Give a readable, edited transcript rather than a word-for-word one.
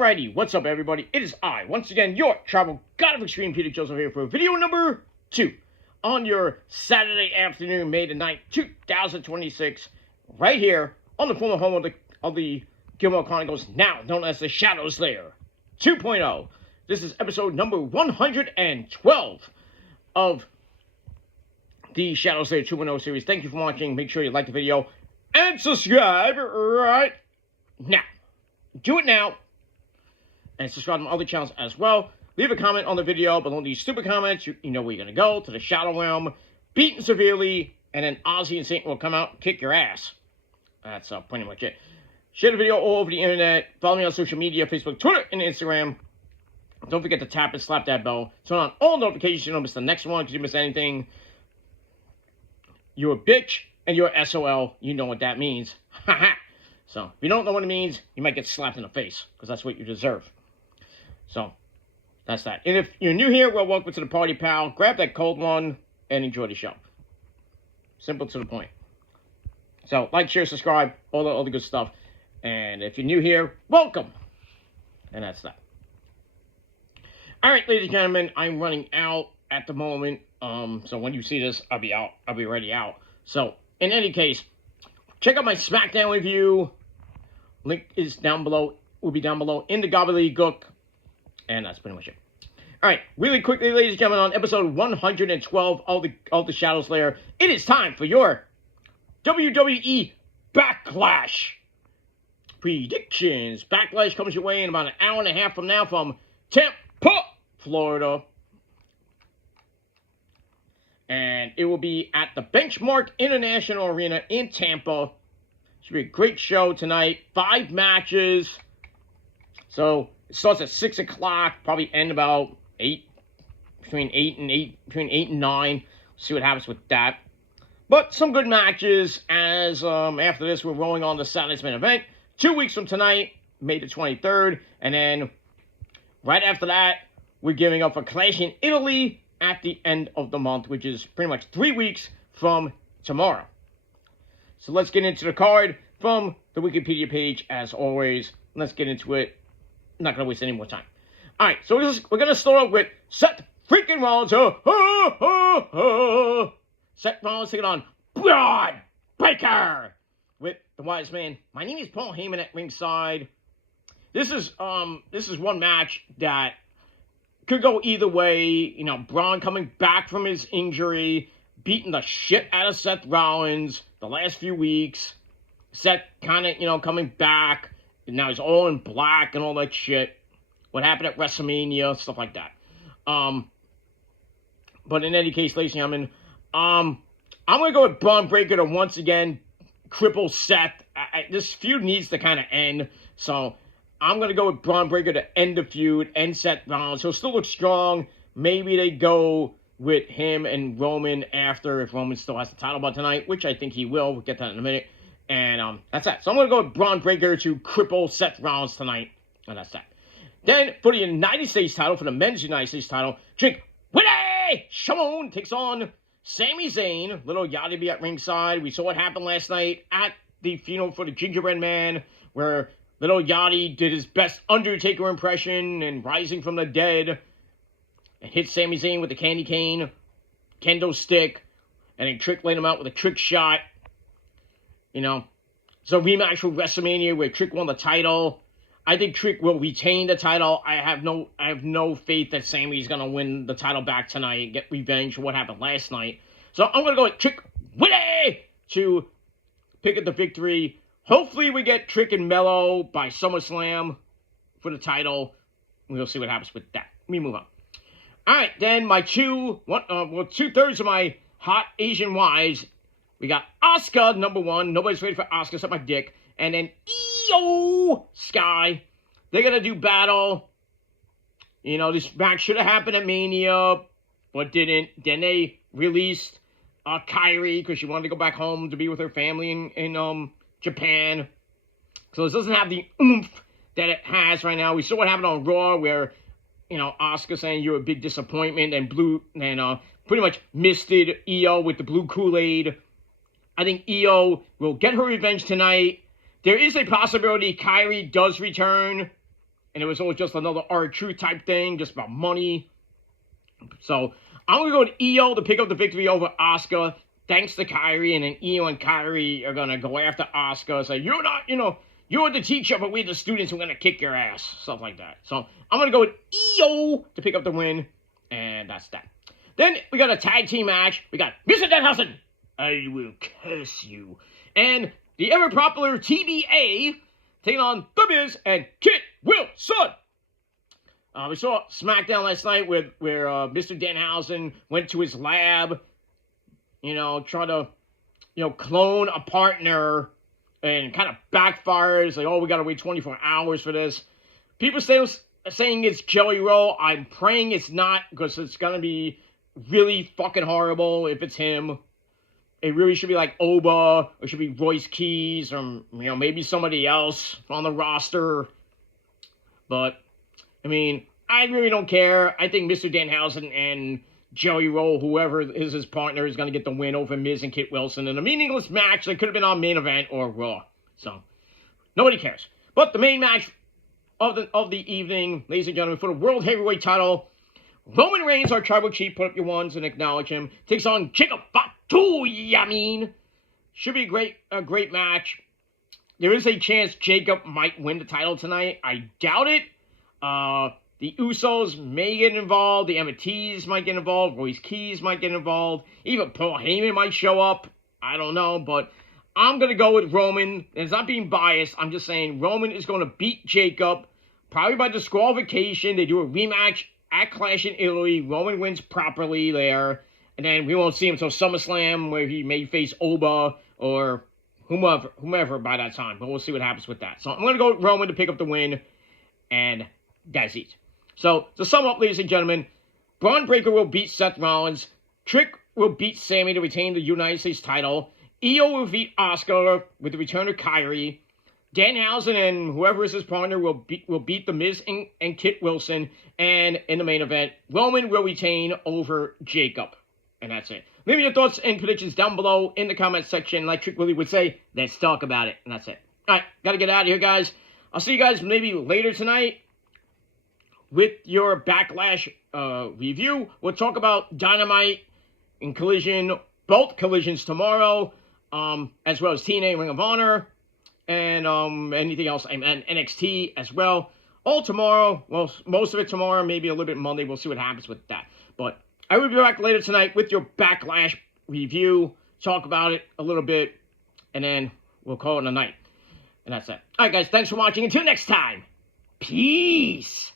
Alrighty, what's up everybody? It is I, once again, your travel god of extreme, Peter Joseph, here for video number 2 on your Saturday afternoon, May the 9th, 2026, right here on the former home of the Gilmore Chronicles, now known as the Shadow Slayer 2.0. This is episode number 112 of the Shadow Slayer 2.0 series. Thank you for watching. Make sure you like the video and subscribe right now. Do it now. And subscribe to my other channels as well. Leave a comment on the video, but don't leave stupid comments. You know where you're going to go, to the Shadow Realm, beaten severely, and then Ozzy and Satan will come out and kick your ass. That's pretty much it. Share the video all over the internet. Follow me on social media, Facebook, Twitter, and Instagram. Don't forget to tap and slap that bell. Turn on all notifications so you don't miss the next one, because you miss anything. You're a bitch, and you're a SOL. You know what that means. Haha. So, if you don't know what it means, you might get slapped in the face, because that's what you deserve. So, that's that. And if you're new here, well, welcome to the party, pal. Grab that cold one and enjoy the show. Simple to the point. So, like, share, subscribe, all the good stuff. And if you're new here, welcome. And that's that. All right, ladies and gentlemen, I'm running out at the moment. So when you see this, I'll be out. I'll be already out. So, in any case, check out my SmackDown review. Link is down below. Will be down below in the gobbledygook. And that's pretty much it. Alright, really quickly, ladies and gentlemen, on episode 112 of the Shadow Slayer, it is time for your WWE Backlash predictions. Backlash comes your way in about an hour and a half from now from Tampa, Florida. And it will be at the Benchmark International Arena in Tampa. Should be a great show tonight. 5 matches. So it starts at 6 o'clock. Probably end about 8. Between 8 and 9. See what happens with that. But some good matches. As after this, we're rolling on the Saturday's main event. 2 weeks from tonight, May the 23rd. And then right after that, we're giving up for Clash in Italy at the end of the month, which is pretty much 3 weeks from tomorrow. So let's get into the card from the Wikipedia page, as always. Let's get into it. I'm not going to waste any more time. All right, so we're going to start off with Seth freaking Rollins. Seth Rollins taking on Braun Breaker with the Wise Man. My name is Paul Heyman at ringside. This is one match that could go either way. You know, Braun coming back from his injury, beating the shit out of Seth Rollins the last few weeks. Seth kind of, coming back. And now he's all in black and all that shit. What happened at WrestleMania, stuff like that. But in any case, ladies and gentlemen, I'm going to go with Braun Breaker to once again cripple Seth. This feud needs to kind of end. So I'm going to go with Braun Breaker to end the feud, end Seth Rollins. He'll still look strong. Maybe they go with him and Roman after, if Roman still has the title by tonight, which I think he will. We'll get that in a minute. And that's that. So I'm going to go with Braun Breaker to cripple Seth Rollins tonight. And that's that. Then for the United States title, for the men's United States title, Jake Willie Shimon takes on Sami Zayn. Little Yachty be at ringside. We saw what happened last night at the funeral for the Gingerbread Man, where Little Yachty did his best Undertaker impression and rising from the dead. And hit Sami Zayn with the candy cane, kendo stick, and then Trick laid him out with a trick shot. You know, it's a rematch for WrestleMania where Trick won the title. I think Trick will retain the title. I have no faith that Sami's gonna win the title back tonight and get revenge for what happened last night. So I'm gonna go with Trick Willie to pick up the victory. Hopefully we get Trick and Mello by SummerSlam for the title. We'll see what happens with that. Let me move on. All right, then my 2/3 of my hot Asian wives. We got Asuka, number 1. Nobody's ready for Asuka except my dick. And then Io Sky. They're going to do battle. You know, this match should have happened at Mania, but didn't. Then they released Kairi because she wanted to go back home to be with her family in Japan. So this doesn't have the oomph that it has right now. We saw what happened on Raw where, Asuka saying you're a big disappointment and pretty much misted Io with the blue Kool-Aid. I think Io will get her revenge tonight. There is a possibility Kairi does return and it was always just another R-Truth type thing, just about money. So I'm going to go with Io to pick up the victory over Asuka, thanks to Kairi, and then Io and Kairi are going to go after Asuka, say, you're not, you're the teacher, but we're the students, we're going to kick your ass, stuff like that. So I'm going to go with Io to pick up the win, and that's that. Then we got a tag team match. We got Mr. Danhausen, I will curse you, and the ever-popular TBA taking on The Miz and Kit Wilson. We saw SmackDown last night where Mr. Danhausen went to his lab, trying to, clone a partner, and kind of backfires. Like, oh, we got to wait 24 hours for this. People saying it's Joey Rowe. I'm praying it's not, because it's going to be really fucking horrible if it's him. It really should be like Oba, or it should be Royce Keys, or, maybe somebody else on the roster. But, I mean, I really don't care. I think Mr. Danhausen and Joey Rowe, whoever is his partner, is going to get the win over Miz and Kit Wilson in a meaningless match that could have been on Main Event or Raw. So, nobody cares. But the main match of the evening, ladies and gentlemen, for the World Heavyweight title, Roman Reigns, our tribal chief, put up your ones and acknowledge him, takes on Jacob Fatu Yamin. Should be a great match. There is a chance Jacob might win the title tonight. I doubt it. The Usos may get involved. The MTs might get involved. Royce Keys might get involved. Even Paul Heyman might show up. I don't know. But I'm going to go with Roman. And it's not being biased. I'm just saying Roman is going to beat Jacob. Probably by disqualification. They do a rematch at Clash in Italy. Roman wins properly there. And then we won't see him until SummerSlam, where he may face Oba or whomever by that time. But we'll see what happens with that. So I'm going to go with Roman to pick up the win. And that's it. So, to sum up, ladies and gentlemen, Braun Breaker will beat Seth Rollins. Trick will beat Sammy to retain the United States title. Io will beat Asuka with the return of Kairi. Danhausen and whoever is his partner will beat The Miz and Kit Wilson. And in the main event, Roman will retain over Jacob. And that's it. Leave me your thoughts and predictions down below in the comment section. Like Trick Willie would say, let's talk about it. And that's it. Alright, gotta get out of here, guys. I'll see you guys maybe later tonight with your Backlash review. We'll talk about Dynamite and Collision, both Collisions tomorrow, as well as TNA Ring of Honor, and anything else, and NXT as well. All tomorrow. Well, most of it tomorrow, maybe a little bit Monday. We'll see what happens with that. But I will be back later tonight with your Backlash review, talk about it a little bit, and then we'll call it a night. And that's it. All right, guys, thanks for watching. Until next time, peace.